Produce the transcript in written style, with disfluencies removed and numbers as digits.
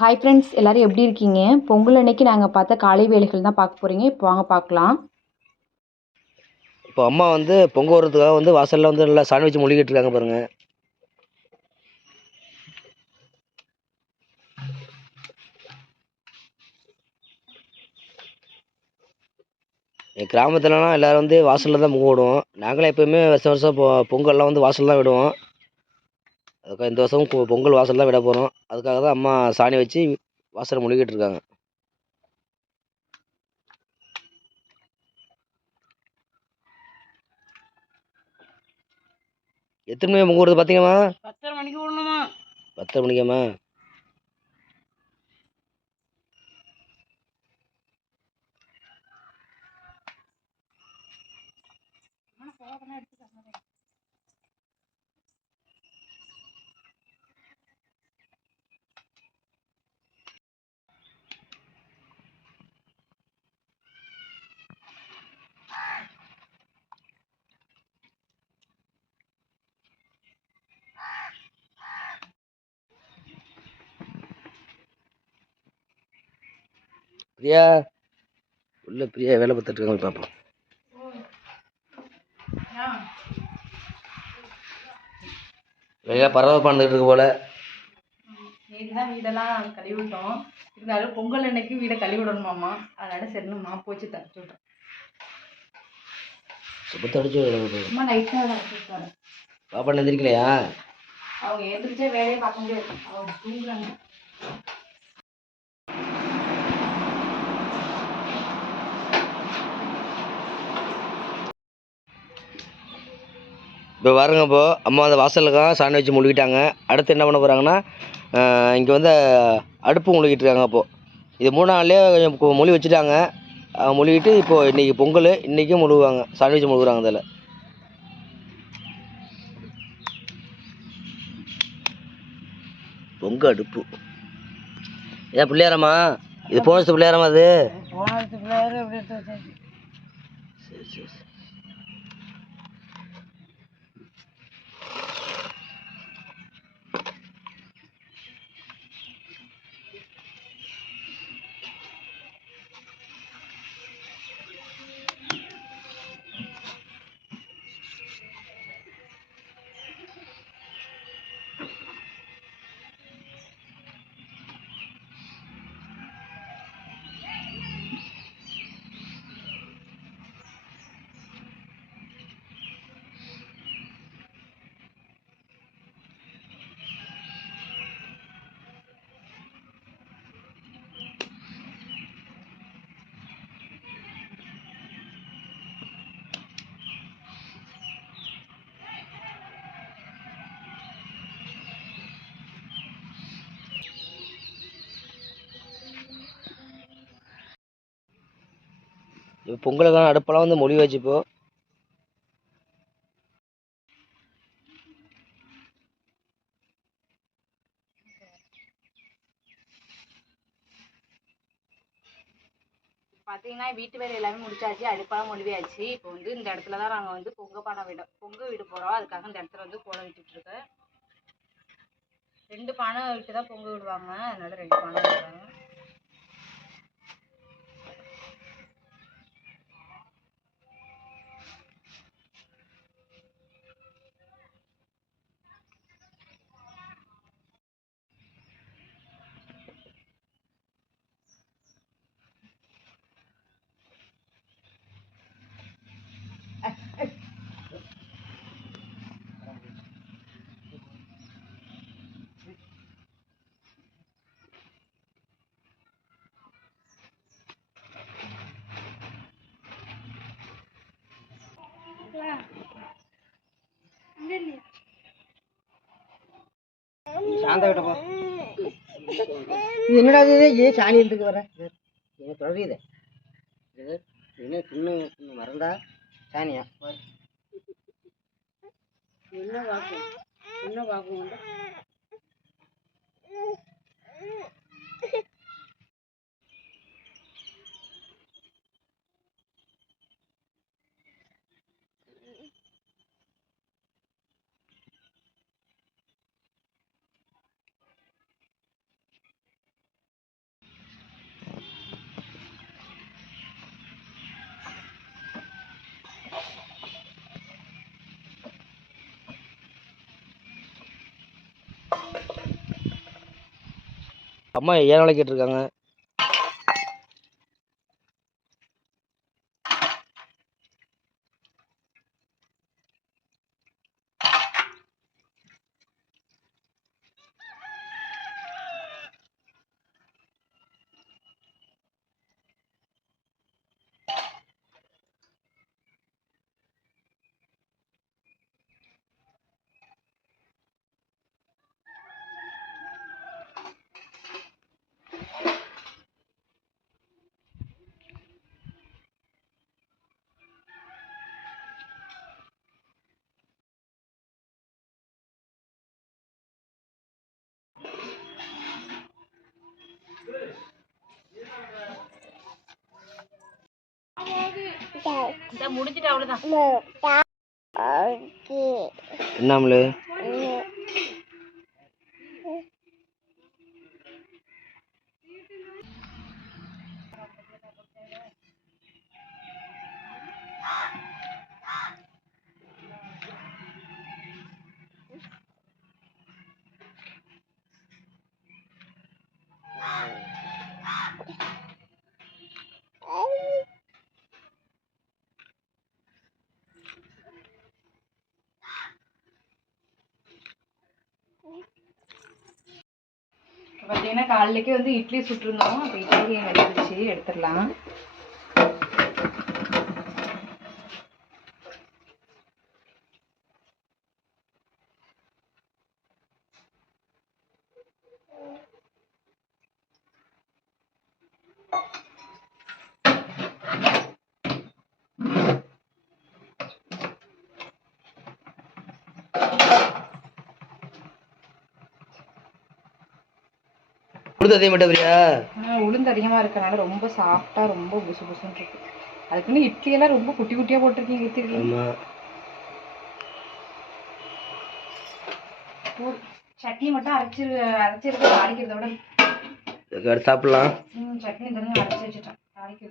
Hi friends, எல்லாரும் எப்படி இருக்கீங்க? பொங்கல் அன்னைக்கு நாங்கள் பார்த்த காலை வேலைகள் தான் பார்க்க போகிறீங்க. இப்போ வாங்க பார்க்கலாம். இப்போ அம்மா வந்து பொங்க விடுறதுக்காக வந்து வாசலில் வந்து நல்லா சாணி வச்சு மொழிகிட்டு இருக்காங்க பாருங்க. என் கிராமத்துலலாம் எல்லோரும் வந்து வாசலில் தான் பொங்க விடுவோம். நாங்களே எப்போயுமே வருஷம் வருஷம் பொங்கல்லாம் வந்து வாசல் தான் விடுவோம். அதுக்காக இந்த வருஷம் பொங்கல் வாசல் தான் விட போகிறோம். அதுக்காக தான் அம்மா சாணி வச்சு வாசலை மொழிகிட்டு இருக்காங்க. எத்தனை மணி பொங்க விடுறது பார்த்தீங்கம்மா? 10:30 மணிக்கு விடணுமா? 10 மணிக்காம்மா? பிரியா உள்ள பிரியா வேலை பார்த்துட்டு இருக்காங்க, பார்ப்போம். வெளியாக பரவாயில்ல பண்ணிட்டு இருக்கு போல. நேற்று தான் வீடெல்லாம் கழுவி விட்டோம். இருந்தாலும் பொங்கல் அன்னைக்கு வீடை கழுவி விடணுமாம்மா. அதனால சரின்னு மாப்பு வச்சு தடுச்சு விட்டோம். சும்மா லைட்டாக தடுச்சு விட்டாங்க. பாப்பா எழுந்திரிக்கலையா? அவங்க எழுந்திரிச்சா வேலையை பார்க்க முடியாது, அவங்க தூங்குறாங்க. இப்போ பாருங்க, இப்போது அம்மா அந்த வாசலுக்காக சாணி வச்சு மொழிகிட்டாங்க. அடுத்து என்ன பண்ண போகிறாங்கன்னா, இங்கே வந்து அடுப்பு மொழிகிட்டு இருக்காங்க. அப்போது இது 3 நாள்லேயே மொழி வச்சுட்டாங்க. மொழிகிட்டு இப்போது இன்றைக்கி பொங்கல், இன்றைக்கும் மொழுகுவாங்க, சாணி வச்சு மொழுகுறாங்க. அதில் பொங்க அடுப்பு ஏன் பிள்ளையாரம்மா? இது போன வருஷத்து பிள்ளையாரம்மா? அது சரி சரி சரி. இப்போ பொங்கலுக்கான அடுப்பெல்லாம் வந்து மொழி வச்சுப்போ. பார்த்தீங்கன்னா வீட்டு வேலை எல்லாமே முடிச்சாச்சு, அடுப்பெல்லாம் மொழிவியாச்சு. இப்போ வந்து இந்த இடத்துல தான் நாங்கள் வந்து பொங்க விட போகிறோம். அதுக்காக இந்த இடத்துல வந்து கோலம் விட்டுட்டு இருக்கேன். 2 பானை விட்டு தான் பொங்க விடுவாங்க, அதனால 2 பானை விடுறாங்க. என்னடா இது சாணி எடுத்துக்கு வர தொடரியுது. இது இன்னும் மறந்தா சாணியா என்ன பார்க்கும் அம்மா ஏன் விளக்கிட்டு இருக்காங்க. முடிஞ்சிட்டு அவ்வளோதான். என்னாமலு பார்த்தீங்கன்னா காலையிலேயே வந்து இட்லி சுட்டுருந்தோம். அப்போ இட்லி வெந்துருச்சு, எடுத்துடலாம். உளுந்து அதே மட்டும் பிரியா. உளுந்து அதிகமாக இருக்கனால ரொம்ப சாஃப்டாக, ரொம்ப புசு புசுன்னு இருக்கு. அதுக்குன்னு இட்லியெல்லாம் ரொம்ப குட்டி குட்டியாக போட்டிருக்கீங்க இட்லி. ஆமாம். சட்னி மட்டும் அரைச்சிருக்கு, தாளிக்கிறத விட சாப்பிடலாம். சட்னி தனியாக அரைச்சி வச்சுட்டேன், தாளிக்கிறது